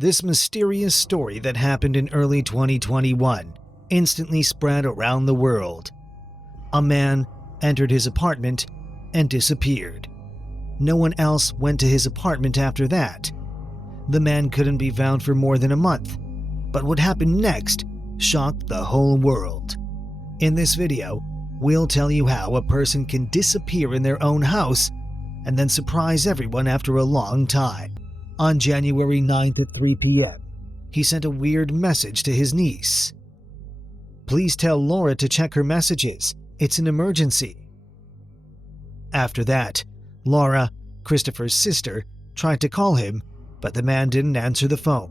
This mysterious story that happened in early 2021 instantly spread around the world. A man entered his apartment and disappeared. No one else went to his apartment after that. The man couldn't be found for more than a month, but what happened next shocked the whole world. In this video, we'll tell you how a person can disappear in their own house and then surprise everyone after a long time. On January 9th at 3 p.m., he sent a weird message to his niece. "Please tell Laura to check her messages. It's an emergency." After that, Laura, Christopher's sister, tried to call him, but the man didn't answer the phone.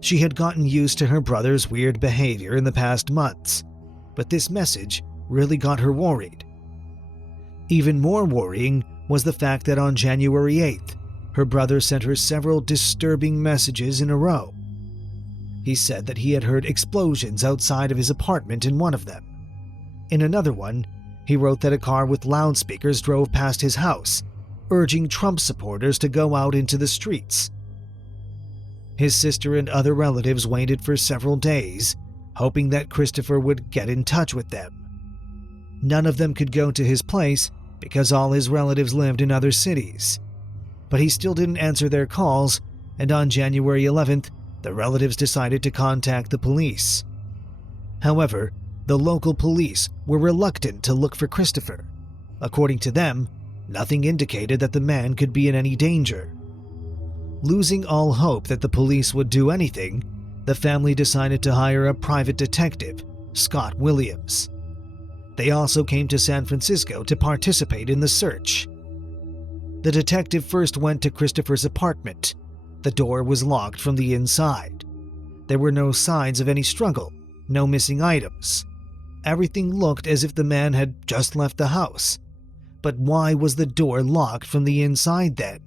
She had gotten used to her brother's weird behavior in the past months, but this message really got her worried. Even more worrying was the fact that on January 8th, her brother sent her several disturbing messages in a row. He said that he had heard explosions outside of his apartment in one of them. In another one, he wrote that a car with loudspeakers drove past his house, urging Trump supporters to go out into the streets. His sister and other relatives waited for several days, hoping that Christopher would get in touch with them. None of them could go to his place because all his relatives lived in other cities. But he still didn't answer their calls, and on January 11th, the relatives decided to contact the police. However, the local police were reluctant to look for Christopher. According to them, nothing indicated that the man could be in any danger. Losing all hope that the police would do anything, the family decided to hire a private detective, Scott Williams. They also came to San Francisco to participate in the search. The detective first went to Christopher's apartment. The door was locked from the inside. There were no signs of any struggle, no missing items. Everything looked as if the man had just left the house. But why was the door locked from the inside then?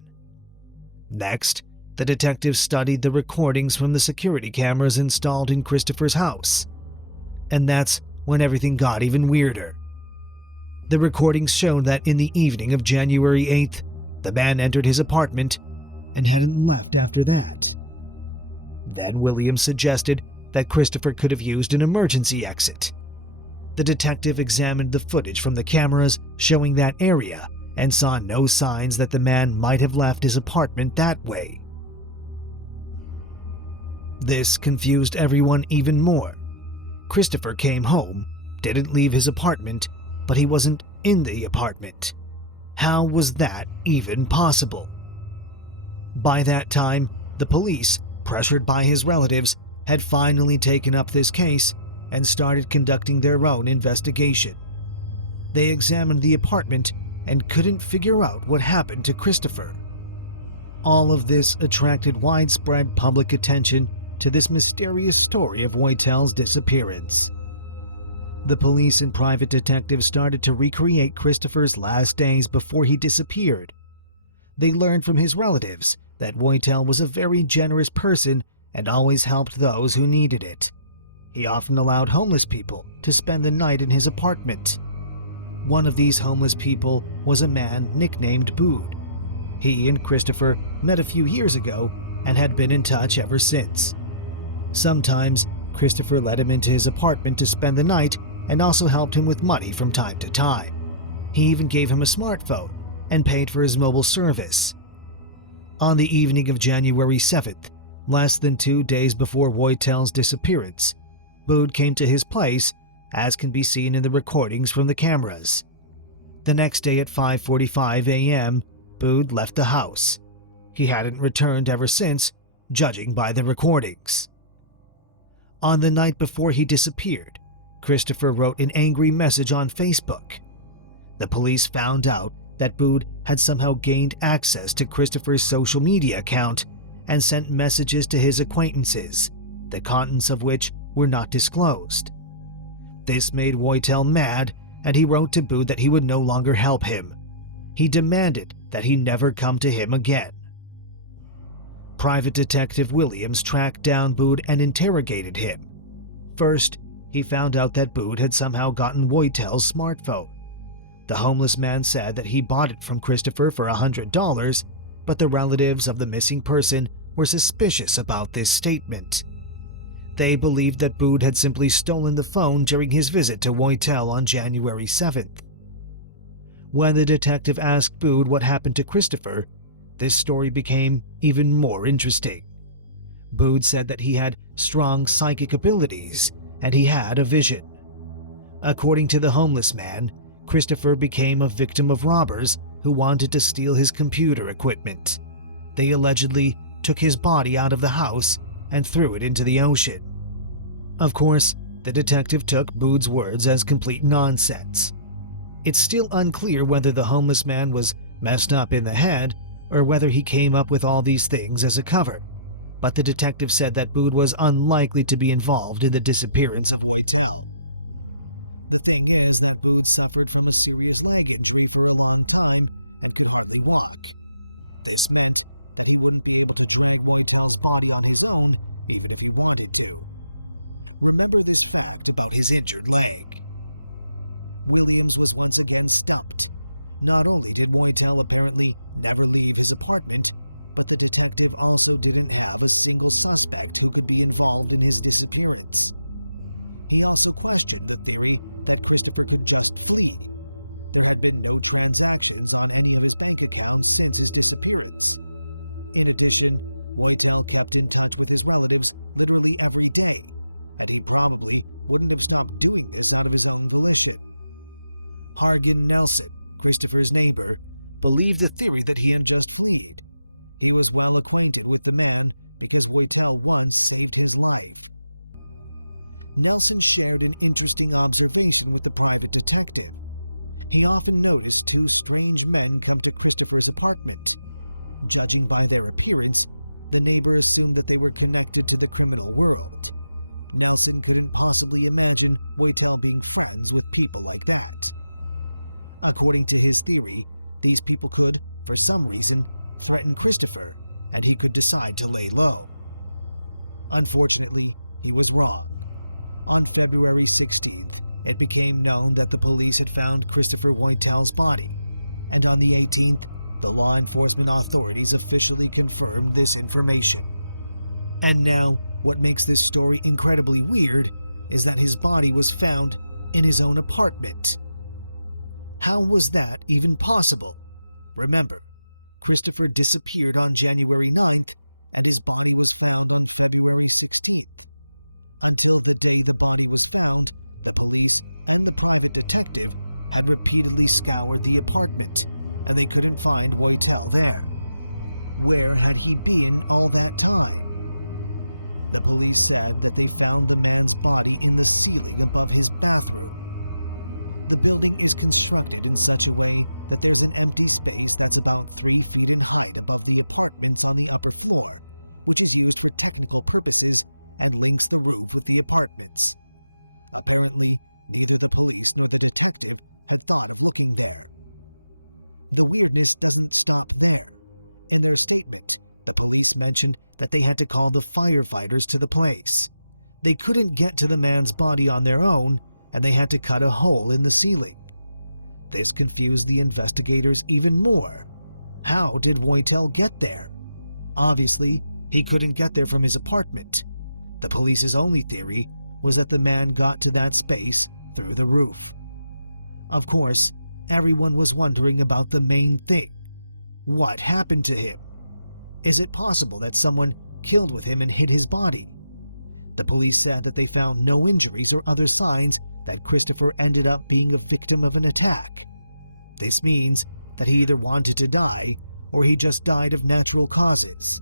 Next, the detective studied the recordings from the security cameras installed in Christopher's house. And that's when everything got even weirder. The recordings showed that in the evening of January 8th, the man entered his apartment and hadn't left after that. Then Williams suggested that Christopher could have used an emergency exit. The detective examined the footage from the cameras showing that area and saw no signs that the man might have left his apartment that way. This confused everyone even more. Christopher came home, didn't leave his apartment, but he wasn't in the apartment. How was that even possible? By that time, the police, pressured by his relatives, had finally taken up this case and started conducting their own investigation. They examined the apartment and couldn't figure out what happened to Christopher. All of this attracted widespread public attention to this mysterious story of Woitel's disappearance. The police and private detectives started to recreate Christopher's last days before he disappeared. They learned from his relatives that Woitel was a very generous person and always helped those who needed it. He often allowed homeless people to spend the night in his apartment. One of these homeless people was a man nicknamed Bood. He and Christopher met a few years ago and had been in touch ever since. Sometimes, Christopher let him into his apartment to spend the night and also helped him with money from time to time. He even gave him a smartphone and paid for his mobile service. On the evening of January 7th, less than 2 days before Woitel's disappearance, Bood came to his place, as can be seen in the recordings from the cameras. The next day at 5:45 a.m., Bood left the house. He hadn't returned ever since, judging by the recordings. On the night before he disappeared, Christopher wrote an angry message on Facebook. The police found out that Bood had somehow gained access to Christopher's social media account and sent messages to his acquaintances, the contents of which were not disclosed. This made Woitel mad, and he wrote to Bood that he would no longer help him. He demanded that he never come to him again. Private Detective Williams tracked down Bood and interrogated him. First, he found out that Bood had somehow gotten Woitel's smartphone. The homeless man said that he bought it from Christopher for $100, but the relatives of the missing person were suspicious about this statement. They believed that Bood had simply stolen the phone during his visit to Woitel on January 7th. When the detective asked Bood what happened to Christopher, this story became even more interesting. Bood said that he had strong psychic abilities and he had a vision. According to the homeless man, Christopher became a victim of robbers who wanted to steal his computer equipment. They allegedly took his body out of the house and threw it into the ocean. Of course, the detective took Bood's words as complete nonsense. It's still unclear whether the homeless man was messed up in the head or whether he came up with all these things as a cover, but the detective said that Bood was unlikely to be involved in the disappearance of Woitel. The thing is that Bood suffered from a serious leg injury for a long time and could hardly walk. This meant that he wouldn't be able to drag Woitel's body on his own even if he wanted to. Remember this fact about his injured leg. Williams was once again stumped. Not only did Woitel apparently never leave his apartment, but the detective also didn't have a single suspect who could be involved in his disappearance. He also questioned the theory that Christopher could just flee. There had been no transactions on any of his bank accounts since his disappearance. In addition, Woitel kept in touch with his relatives literally every day, and he probably wouldn't have stopped doing this out of his own volition. Hargan Nelson, Christopher's neighbor, believed the theory that he had just fled. He was well acquainted with the man because Woitel once saved his life. Nelson shared an interesting observation with the private detective. He often noticed two strange men come to Christopher's apartment. Judging by their appearance, the neighbor assumed that they were connected to the criminal world. Nelson couldn't possibly imagine Woitel being friends with people like that. According to his theory, these people could, for some reason, threaten Christopher, and he could decide to lay low. Unfortunately, he was wrong. On February 16th, it became known that the police had found Christopher Woitel's body, and on the 18th, the law enforcement authorities officially confirmed this information. And now, what makes this story incredibly weird is that his body was found in his own apartment. How was that even possible? Remember, Christopher disappeared on January 9th and his body was found on February 16th. Until the day the body was found, the police and the private detective had repeatedly scoured the apartment and they couldn't find Woitel there. Where had he been all that time? The police said that they found the man's body in the ceiling above his bathroom. The building is constructed in such a way that there's an empty space that's about 3 feet in height above the apartments on the upper floor, which is used for technical purposes and links the roof with the apartments. Apparently, neither the police nor the detective had thought of looking there. The weirdness doesn't stop there. In their statement, the police mentioned that they had to call the firefighters to the place. They couldn't get to the man's body on their own, and they had to cut a hole in the ceiling. This confused the investigators even more. How did Woitel get there? Obviously, he couldn't get there from his apartment. The police's only theory was that the man got to that space through the roof. Of course, everyone was wondering about the main thing. What happened to him? Is it possible that someone killed with him and hid his body? The police said that they found no injuries or other signs that Christopher ended up being a victim of an attack. This means that he either wanted to die or he just died of natural causes.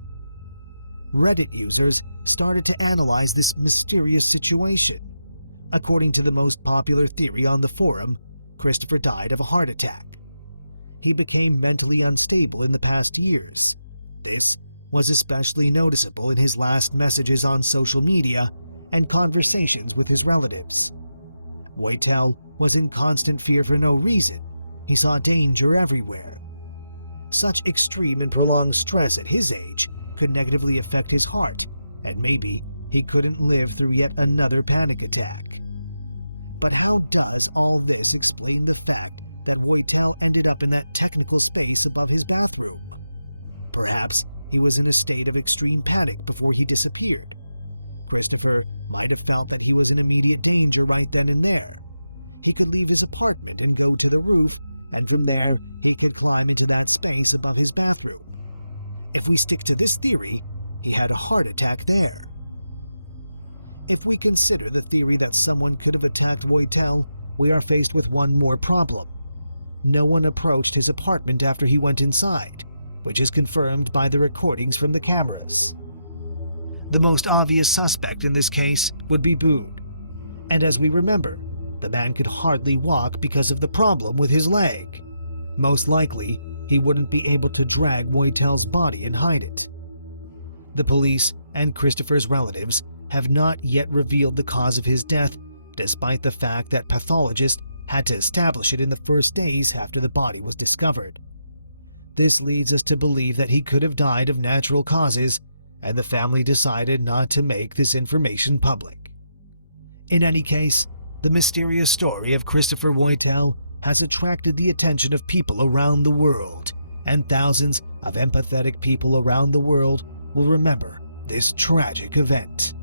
Reddit users started to analyze this mysterious situation. According to the most popular theory on the forum, Christopher died of a heart attack. He became mentally unstable in the past years. This was especially noticeable in his last messages on social media and conversations with his relatives. Woitel was in constant fear for no reason. He saw danger everywhere. Such extreme and prolonged stress at his age could negatively affect his heart, and maybe he couldn't live through yet another panic attack. But how does all this explain the fact that Woitel ended up in that technical space above his bathroom? Perhaps he was in a state of extreme panic before he disappeared. Christopher might have felt that he was in immediate danger right then and there. He could leave his apartment and go to the roof, and from there he could climb into that space above his bathroom. If we stick to this theory, he had a heart attack there. If we consider the theory that someone could have attacked Woitel, we are faced with one more problem. No one approached his apartment after he went inside, which is confirmed by the recordings from the cameras. The most obvious suspect in this case would be Boone, and as we remember, the man could hardly walk because of the problem with his leg. Most likely, he wouldn't be able to drag Woitel's body and hide it. The police and Christopher's relatives have not yet revealed the cause of his death, despite the fact that pathologists had to establish it in the first days after the body was discovered. This leads us to believe that he could have died of natural causes, and the family decided not to make this information public. In any case, the mysterious story of Christopher Woitel has attracted the attention of people around the world, and thousands of empathetic people around the world will remember this tragic event.